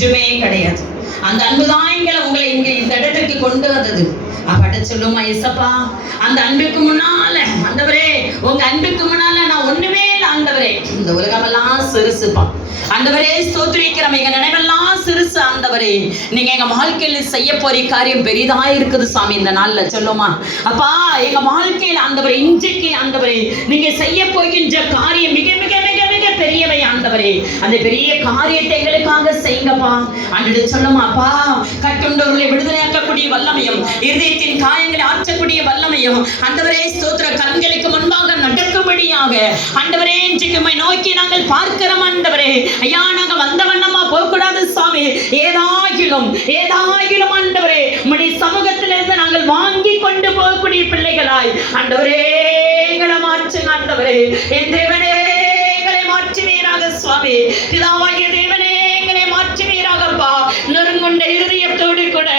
ஜுமே கிடையாது. அந்த அன்புதான் உங்களை இங்க இந்த இடத்திற்கு கொண்டு வந்தது. அப்பட்ட சொல்லுமா, இயேசப்பா, அந்த அன்புக்கு முன்னால ஆண்டவரே, உங்க அன்புக்கு முன்னால நான் ஒண்ணுமே இல்லை ஆண்டவரே. இந்த உலகமெல்லாம் சிறுசுப்பா ஆண்டவரே, ஸ்தோத்திரிக்கிறோம். எங்க நினைவெல்லாம் சிறுசு ஆண்டவரே. நீங்க எங்க வாழ்க்கையில செய்ய போற காரியம் பெரிதா இருக்குது சாமி. இந்த நாள்ல சொல்லுமா, அப்பா, எங்க வாழ்க்கையில ஆண்டவரே, இன்றைக்கு ஆண்டவரே, நீங்க செய்ய போகின்ற காரியம் மிக மிக மிக மிக பெரியவை ஆண்டவரே. அந்த பெரிய காரியத்தை எங்களுக்காக செய்யுங்கப்பா ஆண்டு சொல்லுமா. அப்பா, கட்டுண்டவர்களை விடுதலையாக்கக்கூடிய வல்லமையும், இருதயத்தின் காயங்களை ஆற்றக்கூடிய வல்லமையும் ஆண்டவரே ஸ்தோத்திர, கண்களுக்கு முன்பாக நடக்கும்படியாக ஆண்டவரே இன்றைக்கு நோக்கி நாங்கள் பார்க்கிறோம் ஆண்டவரே. ஐயா, நாங்க வந்த வண்ணமா போகக்கூடாது சாமி. ஏதாகிலும் ஆண்டவரே, உம்முடைய சமூகத்திலிருந்து நாங்கள் வாங்கி கொண்டு போகக்கூடிய பிள்ளைகளாய் ஆண்டவரே எங்களை மாற்றுங்க ஆண்டவரே. என் தேவனே எங்களை மாற்றுவீராக சுவாமி. பிதாவாகிய தேவனே எங்களை மாற்றுவீராகப்பா. நொறுங்குண்ட இருதயத்தோடு கூட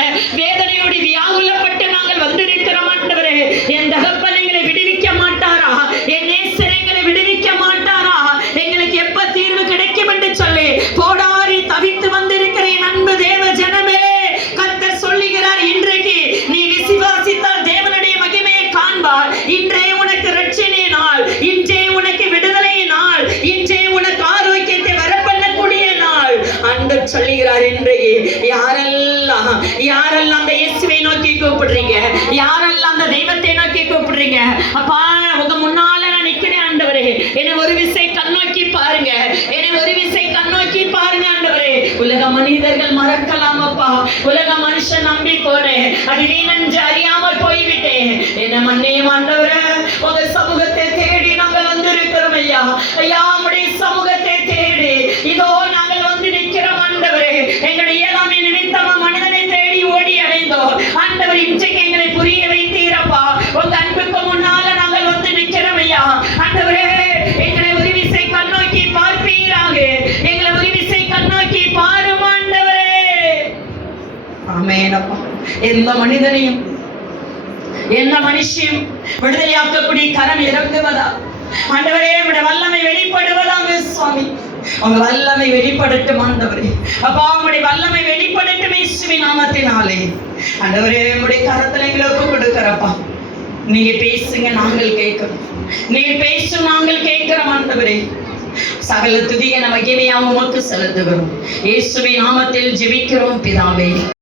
வேதனையோடு வியாகுலப்பட்டு நாங்கள் வந்திருக்கிறோம் ஆண்டவரே. என் தகப்பன் எங்களை விடுவிக்க மாட்டாரா? என் நேசர் எங்களை விடுவிக்க மாட்டாரா? எங்களுக்கு எப்ப தீர்வு கிடைக்கும் என்று சொல்லி போடாரி தவித்து வந்திருக்கிற என் அன்பு தேவ ஜனமே, கர்த்தர் சொல்லுகிறார், இன்றைக்கு நீ விசுவாசித்தால் தேவனுடைய மகிமையை காண்பார். இன்றே உனக்கு ரட்சணை நாள், இன்றே உனக்கு விடுதலை நாள், இன்றே உனக்கு ஆரோக்கியத்தை வரப்பண்ணக்கூடிய நாள் ஆண்டவர் சொல்லுகிறார். இன்றைக்கு யாரெல்லாம் அந்த இயேசுவை நோக்கி கூப்பிடுறீங்க, யாரெல்லாம் அந்த தெய்வத்தை நோக்கி கூப்பிடுறீங்க, அப்பா, உங்க முன்னால நான் நிக்கிறேன் ஆண்டவரே. என்னை ஒரு விசை கண்ணோக்கி பாருங்க, என்னை ஒரு விசை கண்ணோக்கி பாருங்க ஆண்டவரே. உலக மனிதர்கள் மறக்கலாம் அப்பா, உலக மனுஷன் நம்பி போனேன், அது வீணென்று அறியாமல் போய்விட்டேன். என்ன மன்னியும் ஆண்டவரே. உங்க சமூகத்தை தேடி நாங்கள் வந்திருக்கிறோம் ஐயா. ஐயா, உம்முடைய சமூகத்தை தேடி இதோ நாங்கள் வந்து நிற்கிறோம் ஆண்டவரே. எங்களுடைய இயலாமை நிமித்தமா மனிதனை தேடி ஓடி அடைந்தோம் ஆண்டவர். இன்றைக்கு எங்களை புரிய வைத்தீரப்பா. உங்க அன்புக்கு முன்னால நாங்கள் வந்து நிற்கிறோம் ஐயா ஆண்டவரே. எங்களை ஒரு விசை கண்ணோக்கி பார்ப்பீராக, எங்களை ஒரு விசை கண்ணோக்கி பாரும் ஆண்டவரே. ஆமெனப்பா. எந்த மனிதனையும் எந்த மனுஷியும் விடுதலையாக்கக்கூடிய கரம் இறங்குவதா ஆண்டவரே. உடைய வல்லமை வெளிப்படுவதாக சுவாமி. உங்க வல்லமை வெளிப்படட்டும் ஆண்டவரே. அப்பா, உங்களுடைய வல்லமை வெளிப்படட்டும் இயேசுவின் நாமத்தினாலே ஆண்டவரே. உங்களுடைய கரத்துல எங்களுக்கு கொடுக்கிறப்பா. நீங்க பேசுங்க, நாங்கள் கேட்கிறோம். நீங்க பேசும், நாங்கள் கேட்கிறோம் ஆண்டவரே. சகல துதியை மகிமையாக உமக்கு செலுத்துகிறோம். இயேசுவின் நாமத்தில் ஜெபிக்கிறோம் பிதாவே.